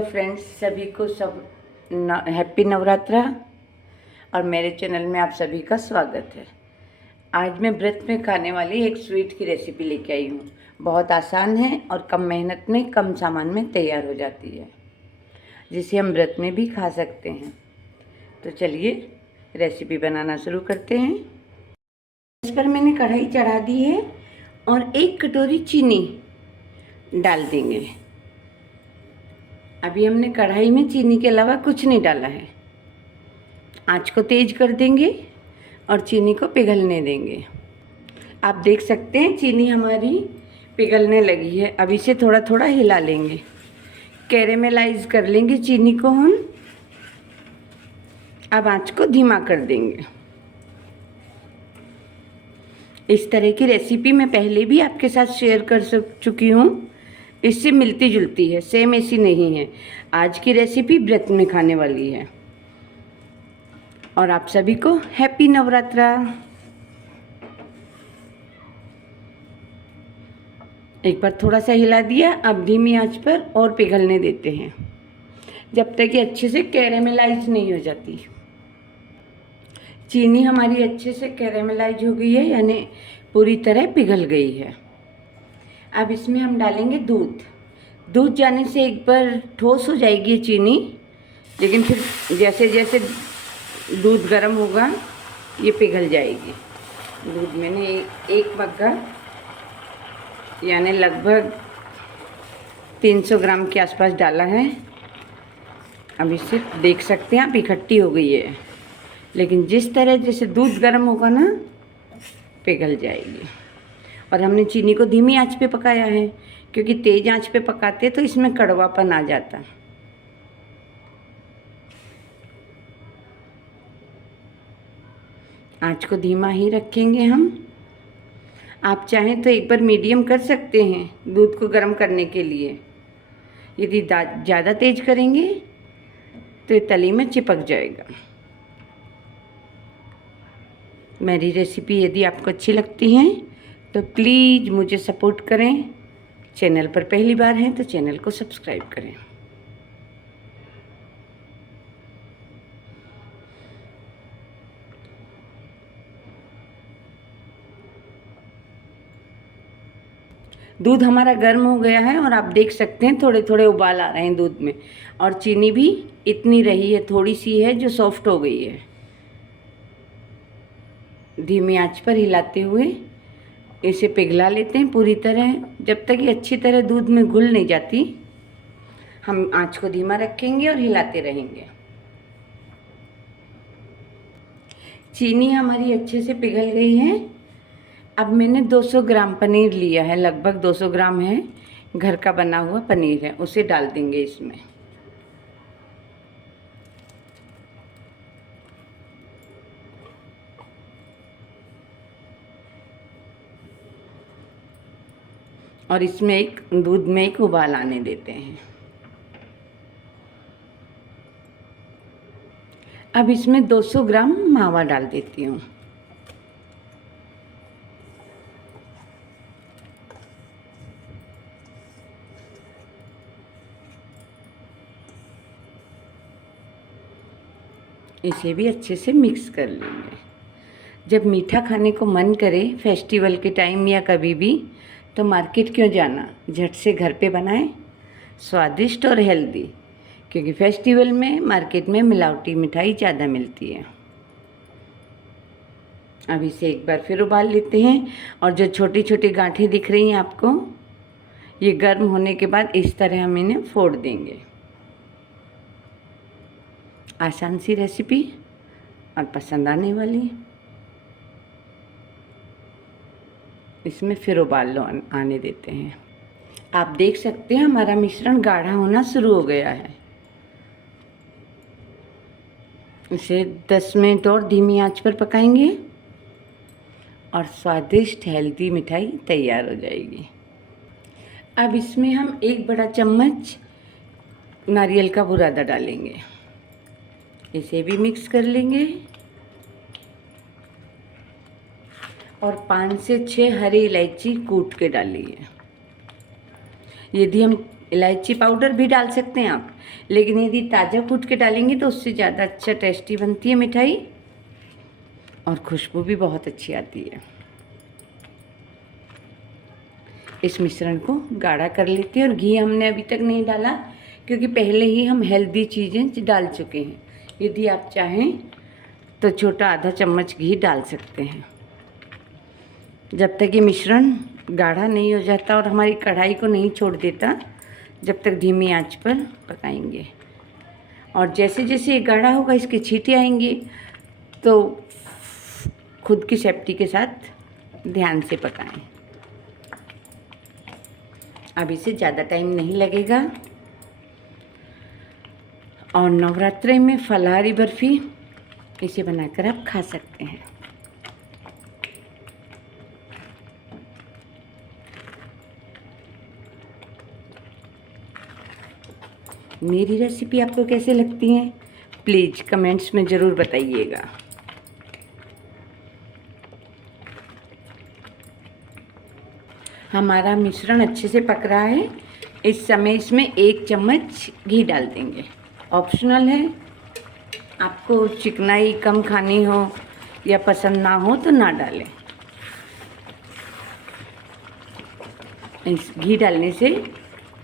Friends, सभी को happy Navratra और मेरे चैनल में आप सभी का स्वागत है। आज मैं व्रत में खाने वाली एक स्वीट की रेसिपी लेके आई हूँ। बहुत आसान है और कम मेहनत में कम सामान में तैयार हो जाती है, जिसे हम व्रत में भी खा सकते हैं। तो चलिए रेसिपी बनाना शुरू करते हैं। इस पर मैंने कढ़ाई चढ़ा दी है और 1 कटोरी चीनी डाल देंगे। अभी हमने कढ़ाई में चीनी के अलावा कुछ नहीं डाला है। आंच को तेज कर देंगे और चीनी को पिघलने देंगे। आप देख सकते हैं चीनी हमारी पिघलने लगी है। अब इसे थोड़ा थोड़ा हिला लेंगे, कैरेमलाइज कर लेंगे चीनी को हम। अब आंच को धीमा कर देंगे। इस तरह की रेसिपी मैं पहले भी आपके साथ शेयर कर चुकी हूँ। इससे मिलती जुलती है, सेम ऐसी नहीं है। आज की रेसिपी व्रत में खाने वाली है। और आप सभी को हैप्पी नवरात्रा। एक बार थोड़ा सा हिला दिया। अब धीमी आंच पर और पिघलने देते हैं जब तक कि अच्छे से कैरेमलाइज नहीं हो जाती। चीनी हमारी अच्छे से कैरेमलाइज हो गई है, यानी पूरी तरह पिघल गई है। अब इसमें हम डालेंगे दूध। दूध जाने से एक बार ठोस हो जाएगी चीनी, लेकिन फिर जैसे जैसे दूध गर्म होगा ये पिघल जाएगी। दूध मैंने एक मग्गा यानी लगभग 300 ग्राम के आसपास डाला है। अब इसे देख सकते हैं आप, इकट्ठी हो गई है, लेकिन जिस तरह जैसे दूध गर्म होगा ना पिघल जाएगी। और हमने चीनी को धीमी आंच पे पकाया है, क्योंकि तेज आंच पे पकाते तो इसमें कड़वापन आ जाता। आंच को धीमा ही रखेंगे हम। आप चाहें तो एक बार मीडियम कर सकते हैं दूध को गर्म करने के लिए। यदि ज़्यादा तेज करेंगे तो ये तली में चिपक जाएगा। मेरी रेसिपी यदि आपको अच्छी लगती है तो प्लीज़ मुझे सपोर्ट करें। चैनल पर पहली बार हैं तो चैनल को सब्सक्राइब करें। दूध हमारा गर्म हो गया है और आप देख सकते हैं थोड़े थोड़े उबाल आ रहे हैं दूध में। और चीनी भी इतनी रही है, थोड़ी सी है जो सॉफ्ट हो गई है। धीमी आंच पर हिलाते हुए इसे पिघला लेते हैं पूरी तरह। जब तक ये अच्छी तरह दूध में घुल नहीं जाती हम आंच को धीमा रखेंगे और हिलाते रहेंगे। चीनी हमारी अच्छे से पिघल गई है। अब मैंने 200 ग्राम पनीर लिया है, लगभग 200 ग्राम है, घर का बना हुआ पनीर है, उसे डाल देंगे इसमें। और इसमें दूध में एक उबाल आने देते हैं। अब इसमें 200 ग्राम मावा डाल देती हूँ। इसे भी अच्छे से मिक्स कर लेंगे। जब मीठा खाने को मन करे फेस्टिवल के टाइम या कभी भी, तो मार्केट क्यों जाना, झट से घर पे बनाएं, स्वादिष्ट और हेल्दी। क्योंकि फेस्टिवल में मार्केट में मिलावटी मिठाई ज़्यादा मिलती है। अब इसे एक बार फिर उबाल लेते हैं। और जो छोटी छोटी गांठें दिख रही हैं आपको, ये गर्म होने के बाद इस तरह हम इन्हें फोड़ देंगे। आसान सी रेसिपी और पसंद आने वाली। इसमें फिर उबाल लो आने देते हैं। आप देख सकते हैं हमारा मिश्रण गाढ़ा होना शुरू हो गया है। इसे 10 मिनट और धीमी आंच पर पकाएंगे और स्वादिष्ट हेल्दी मिठाई तैयार हो जाएगी। अब इसमें हम 1 बड़ा चम्मच नारियल का बुरादा डालेंगे। इसे भी मिक्स कर लेंगे और 5 से 6 हरी इलायची कूट के डालिए। यदि हम इलायची पाउडर भी डाल सकते हैं आप, लेकिन यदि ताज़ा कूट के डालेंगे तो उससे ज़्यादा अच्छा टेस्टी बनती है मिठाई और खुशबू भी बहुत अच्छी आती है। इस मिश्रण को गाढ़ा कर लेते हैं और घी हमने अभी तक नहीं डाला क्योंकि पहले ही हम हेल्दी चीज़ें डाल चुके हैं। यदि आप चाहें तो छोटा आधा चम्मच घी डाल सकते हैं। जब तक ये मिश्रण गाढ़ा नहीं हो जाता और हमारी कढ़ाई को नहीं छोड़ देता, जब तक धीमी आंच पर पकाएंगे। और जैसे जैसे ये गाढ़ा होगा इसके छींटे आएंगे, तो खुद की सेफ्टी के साथ ध्यान से पकाएं। अब इसे ज़्यादा टाइम नहीं लगेगा और नवरात्रि में फलाहारी बर्फ़ी इसे बनाकर आप खा सकते हैं। मेरी रेसिपी आपको कैसे लगती है प्लीज़ कमेंट्स में ज़रूर बताइएगा। हमारा मिश्रण अच्छे से पक रहा है। इस समय इसमें 1 चम्मच घी डाल देंगे, ऑप्शनल है। आपको चिकनाई कम खानी हो या पसंद ना हो तो ना डालें। इस घी डालने से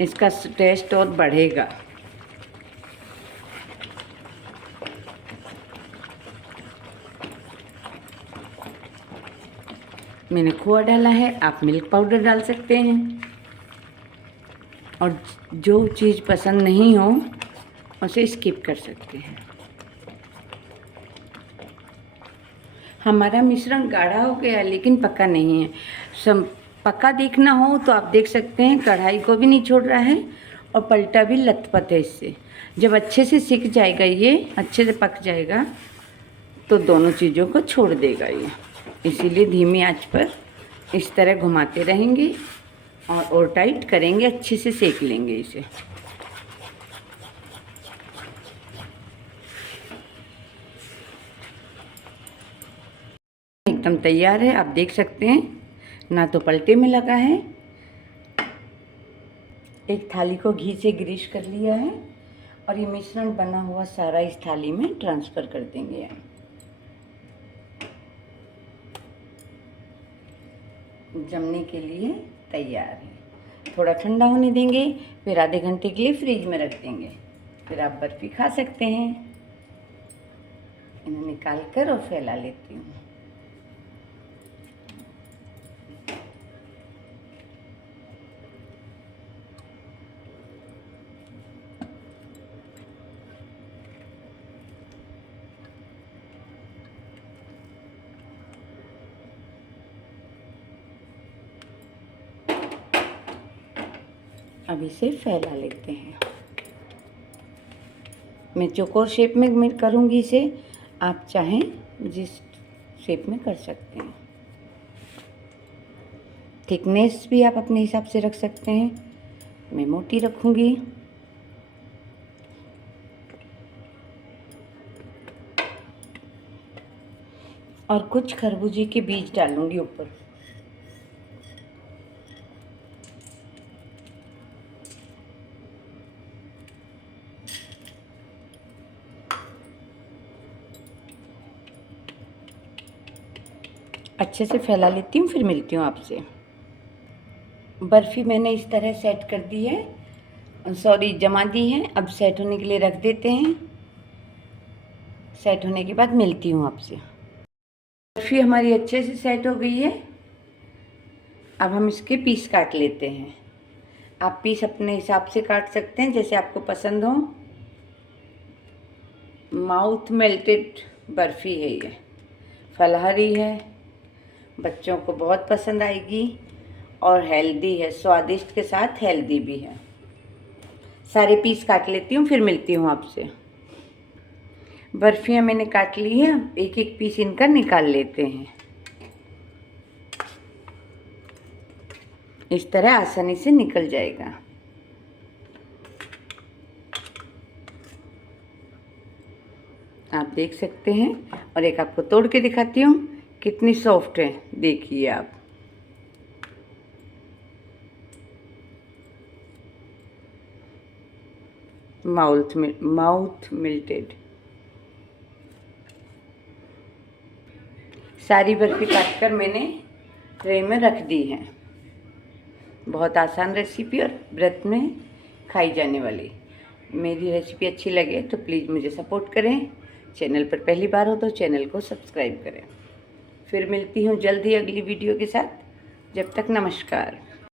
इसका टेस्ट और बढ़ेगा। मैंने खोआ डाला है, आप मिल्क पाउडर डाल सकते हैं। और जो चीज़ पसंद नहीं हो उसे स्किप कर सकते हैं। हमारा मिश्रण गाढ़ा हो गया लेकिन पका नहीं है। पका देखना हो तो आप देख सकते हैं कढ़ाई को भी नहीं छोड़ रहा है और पलटा भी लथपथ है इससे। जब अच्छे से सिक जाएगा, ये अच्छे से पक जाएगा, तो दोनों चीज़ों को छोड़ देगा ये। इसीलिए धीमी आंच पर इस तरह घुमाते रहेंगे और टाइट करेंगे, अच्छे से सेक लेंगे इसे। एकदम तैयार है, आप देख सकते हैं, ना तो पलटे में लगा है। एक थाली को घी से ग्रीस कर लिया है और ये मिश्रण बना हुआ सारा इस थाली में ट्रांसफ़र कर देंगे। जमने के लिए तैयार है। थोड़ा ठंडा होने देंगे, फिर आधे घंटे के लिए फ्रिज में रख देंगे, फिर आप बर्फ़ी खा सकते हैं। इन्हें निकाल कर और फैला लेती हूँ। अब इसे फैला लेते हैं। मैं चौकोर शेप में करूँगी इसे, आप चाहें जिस शेप में कर सकते हैं। थिकनेस भी आप अपने हिसाब से रख सकते हैं, मैं मोटी रखूँगी। और कुछ खरबूजे के बीज डालूँगी ऊपर। अच्छे से फैला लेती हूँ, फिर मिलती हूँ आपसे। बर्फ़ी मैंने इस तरह सेट कर दी है, सॉरी जमा दी है। अब सेट होने के लिए रख देते हैं। सेट होने के बाद मिलती हूँ आपसे। बर्फ़ी हमारी अच्छे से सेट हो गई है। अब हम इसके पीस काट लेते हैं। आप पीस अपने हिसाब से काट सकते हैं, जैसे आपको पसंद हो। माउथ मेल्टेड बर्फ़ी है ये, फलाहारी है, बच्चों को बहुत पसंद आएगी और हेल्दी है, स्वादिष्ट के साथ हेल्दी भी है। सारे पीस काट लेती हूँ, फिर मिलती हूँ आपसे। बर्फ़ियाँ मैंने काट ली है, एक एक पीस इनका निकाल लेते हैं। इस तरह आसानी से निकल जाएगा। आप देख सकते हैं, और एक आपको तोड़ के दिखाती हूँ कितनी सॉफ्ट है, देखिए आप। Mouth melted. सारी बर्फ़ी काट कर मैंने ट्रे में रख दी है। बहुत आसान रेसिपी और व्रत में खाई जाने वाली। मेरी रेसिपी अच्छी लगे तो प्लीज़ मुझे सपोर्ट करें। चैनल पर पहली बार हो तो चैनल को सब्सक्राइब करें। फिर मिलती हूँ जल्दी अगली वीडियो के साथ। जब तक नमस्कार।